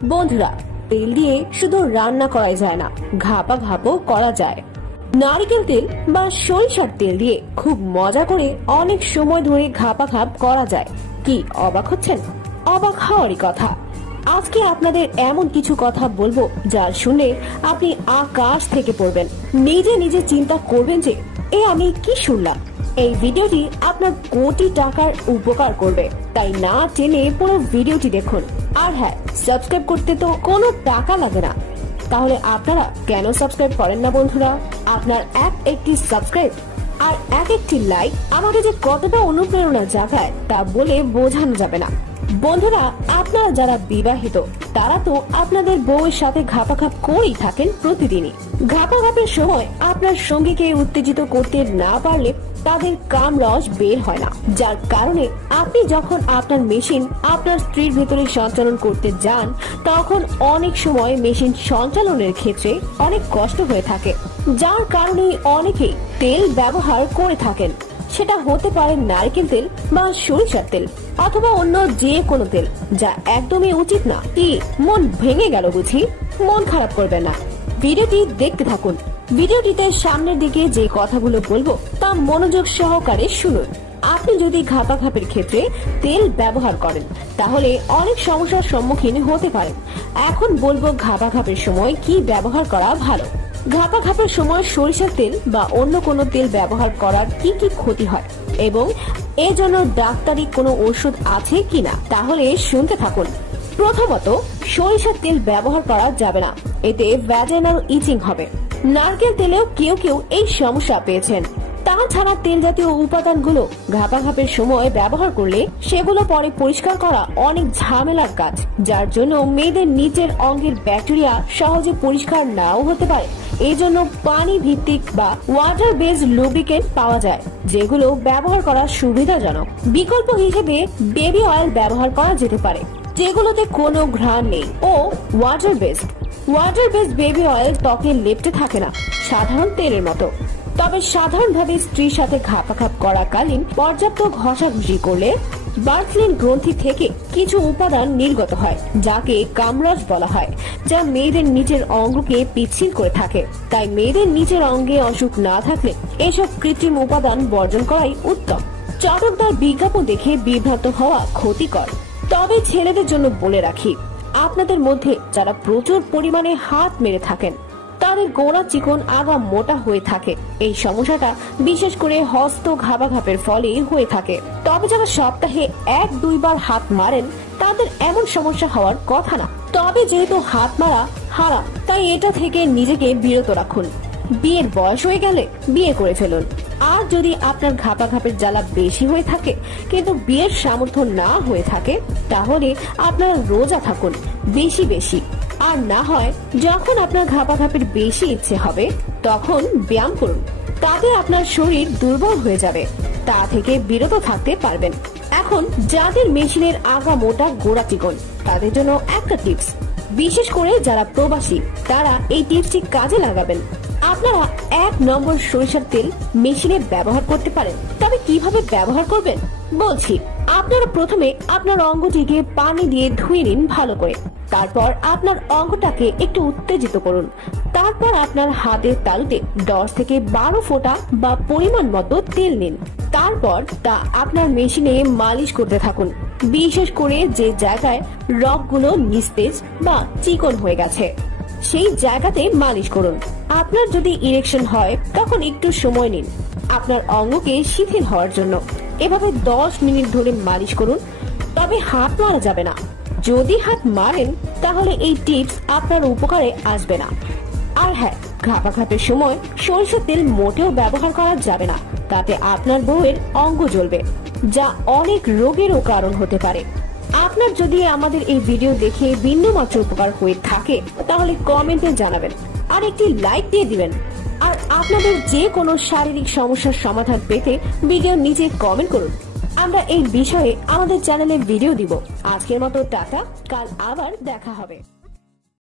বন্ধুরা, তেল দিয়ে শুধু রান্না করা যায় না, ঘাপা ঘাপও করা যায়। নারকেল তেল বা সরিষার তেল দিয়ে খুব মজা করে অনেক সময় ধরে ঘাপা ঘাপ করা যায়। কি অবাক হচ্ছেন? অবাক হওয়ারই কথা। আজকে আপনাদের এমন কিছু কথা বলবো যা শুনে আপনি আকাশ থেকে পড়বেন, নিজে নিজে চিন্তা করবেন যে আমি কি শুনলাম। এই ভিডিওটি আপনার কোটি টাকার উপকার করবে, তাই না টেনে পুরো ভিডিওটি দেখুন। আর হ্যাঁ, সাবস্ক্রাইব করতে তো কোনো টাকা লাগে না, তাহলে আপনারা কেন সাবস্ক্রাইব করেন না বন্ধুরা? আপনার একটি সাবস্ক্রাইব আর একটি লাইক আমাকে যে কতটা অনুপ্রেরণা জাগায় তা বলে বোঝানো যাবে না। বন্ধুরা, আপনারা যারা বিবাহিত তারা তো আপনাদের বউয়ের সাথে ঘাপাঘাপ করেই থাকেন প্রতিদিনই। ঘাপাঘাপের সময় আপনার সঙ্গীকে উত্তেজিত করতে না পারলে তাদের কামরস বের হয় না, যার কারণে আপনি যখন আপনার মেশিন আপনার স্ত্রীর ভেতরে সঞ্চালন করতে যান তখন অনেক সময় মেশিন সঞ্চালনের ক্ষেত্রে অনেক কষ্ট হয়ে থাকে, যার কারণে অনেকেই তেল ব্যবহার করে থাকেন। সেটা হতে পারে নারকেল তেল বা সরিষার তেল অথবা অন্য যে কোনো তেল, যা একদমই উচিত না। কি মন ভেঙে গেল বুঝি? মন খারাপ করবেন না, ভিডিওটি দেখতে থাকুন। ভিডিওটিতে সামনের দিকে যে কথাগুলো বলবো তা মনোযোগ সহকারে শুনুন। আপনি যদি ঘাপাঘাপের ক্ষেত্রে তেল ব্যবহার করেন তাহলে অনেক সমস্যার সম্মুখীন হতে পারেন। এখন বলবো ঘাপাঘাপের সময় কি ব্যবহার করা ভালো। ঘাপাঘাপের সময় সরিষার তেল বা অন্য কোনো তেল ব্যবহার করার কি কি ক্ষতি হয় এবং এর জন্য ডাক্তারি কোনো ওষুধ আছে কিনা, তাহলে শুনতে থাকুন। প্রথমত, সরিষার তেল ব্যবহার করা যাবে না, এতে ভ্যাজাইনাল ইচিং হবে। নারকেল তেলেও কেউ কেউ এই সমস্যা পেয়েছেন। তাছাড়া তেল জাতীয় উপাদানগুলো ঘাপাঘাপের সময় ব্যবহার করলে সেগুলো পরে পরিষ্কার করা অনেক ঝামেলার কাজ, যার জন্য মেয়েদের নিচের অঙ্গের ব্যাকটেরিয়া সহজে পরিষ্কার নাও হতে পারে। এই জন্য পানি ভিত্তিক বা ওয়াটার বেস লুব্রিকেন্ট পাওয়া যায়, যেগুলো ব্যবহার করা সুবিধাজনক। বিকল্প হিসেবে বেবি অয়েল ব্যবহার করা যেতে পারে, যেগুলোতে কোনো ঘ্রাণ নেই ও ওয়াটার বেস বেবি অয়েল ত্বকে লেপটে থাকে না সাধারণ তেলের মতো। তবে সাধারণভাবে স্ত্রীর সাথে ঘাপাঘাপ করাকালীন পর্যাপ্ত ঘষাঘষি করলে বার্থলিন গ্রন্থি থেকে কিছু উপাদান নির্গত হয়, যাকে কামরস বলা হয়, যা মেয়েদের নিচের অঙ্গকে পিচ্ছিল করে থাকে। তাই মেয়েদের নিচের অঙ্গে অসুখ না থাকলে এসব কৃত্রিম উপাদান বর্জন করাই উত্তম। চটকদার বিজ্ঞাপন দেখে বিভ্রান্ত হওয়া ক্ষতিকর। তবে ছেলেদের জন্য বলে রাখি, আপনাদের মধ্যে যারা প্রচুর পরিমাণে হাত মেরে থাকেন তাদের গোড়া চিকন আগা মোটা হয়ে থাকে। এই সমস্যাটা বিশেষ করে হস্ত ঘাপাঘাপের ফলে হয়ে থাকে। তবে যারা সপ্তাহে 1-2 বার হাত মারেন তাদের এমন সমস্যা হওয়ার কথা না। তবে যেহেতু হাত মারা হারাম, তাই এটা থেকে নিজেকে বিরত রাখুন। বিয়ের বয়স হয়ে গেলে বিয়ে করে ফেলুন। আর যদি আপনার ঘাপাঘাপের জ্বালা বেশি হয়ে থাকে কিন্তু বিয়ের সামর্থ্য না হয়ে থাকে তাহলে আপনারা রোজা থাকুন বেশি বেশি। আর না হয় যখন আপনার ঘাপাঘাপের বেশি ইচ্ছে হবে তখন ব্যায়াম করুন, তাতে আপনার শরীর দুর্বল হয়ে যাবে, তা থেকে বিরত থাকতে পারবেন। এখন যাদের মেশিনের আগা মোটা গোড়া চিকন তাদের জন্য একটা টিপস, বিশেষ করে যারা প্রবাসী তারা এই টিপসটি কাজে লাগাবেন। আপনারা 1 নম্বর সরিষার তেল মেশিনে ব্যবহার করতে পারেন। তবে কিভাবে ব্যবহার করবেন বলছি। আপনারা প্রথমে আপনার অঙ্গটিকে পানি দিয়ে ধুয়ে নিন ভালো করে। তারপর আপনার অঙ্গটাকে একটু উত্তেজিত করুন। তারপর আপনার হাতের তালুতে 10 থেকে 12 ফোঁটা বা পরিমাণ মতো তেল নিন। তারপর তা আপনার মেশিনে মালিশ করতে থাকুন, বিশেষ করে যে জায়গায় রগগুলো নিস্তেজ বা চিকন হয়ে গেছে সেই জায়গাতে মালিশ করুন। আপনার যদি ইরেকশন হয় তখন একটু সময় নিন আপনার অঙ্গকে শিথিল হওয়ার জন্য। এভাবে 10 মিনিট ধরে মালিশ করুন। তবে হাত মারা যাবে না। যদি হাত মারেন তাহলে এই টিপস আপনার উপকারে আসবে না। আর হ্যাঁ, ঘাপাঘাপের সময় সরিষার তেল মোটেও ব্যবহার করা যাবে না, তাতে আপনার বউয়ের অঙ্গ জ্বলবে, যা অনেক রোগেরও কারণ হতে পারে। আপনার যদি আমাদের এই ভিডিও দেখে বিন্দুমাত্র উপকার হয়ে থাকে তাহলে কমেন্টে জানাবেন আর একটি লাইক দিয়ে দিবেন। আর আপনাদের যে কোনো শারীরিক সমস্যার সমাধান পেতে ভিডিও নিচে কমেন্ট করুন, আমরা এই বিষয়ে আমাদের চ্যানেলে ভিডিও দিব। আজকের মতো টাটা, কাল আবার দেখা হবে।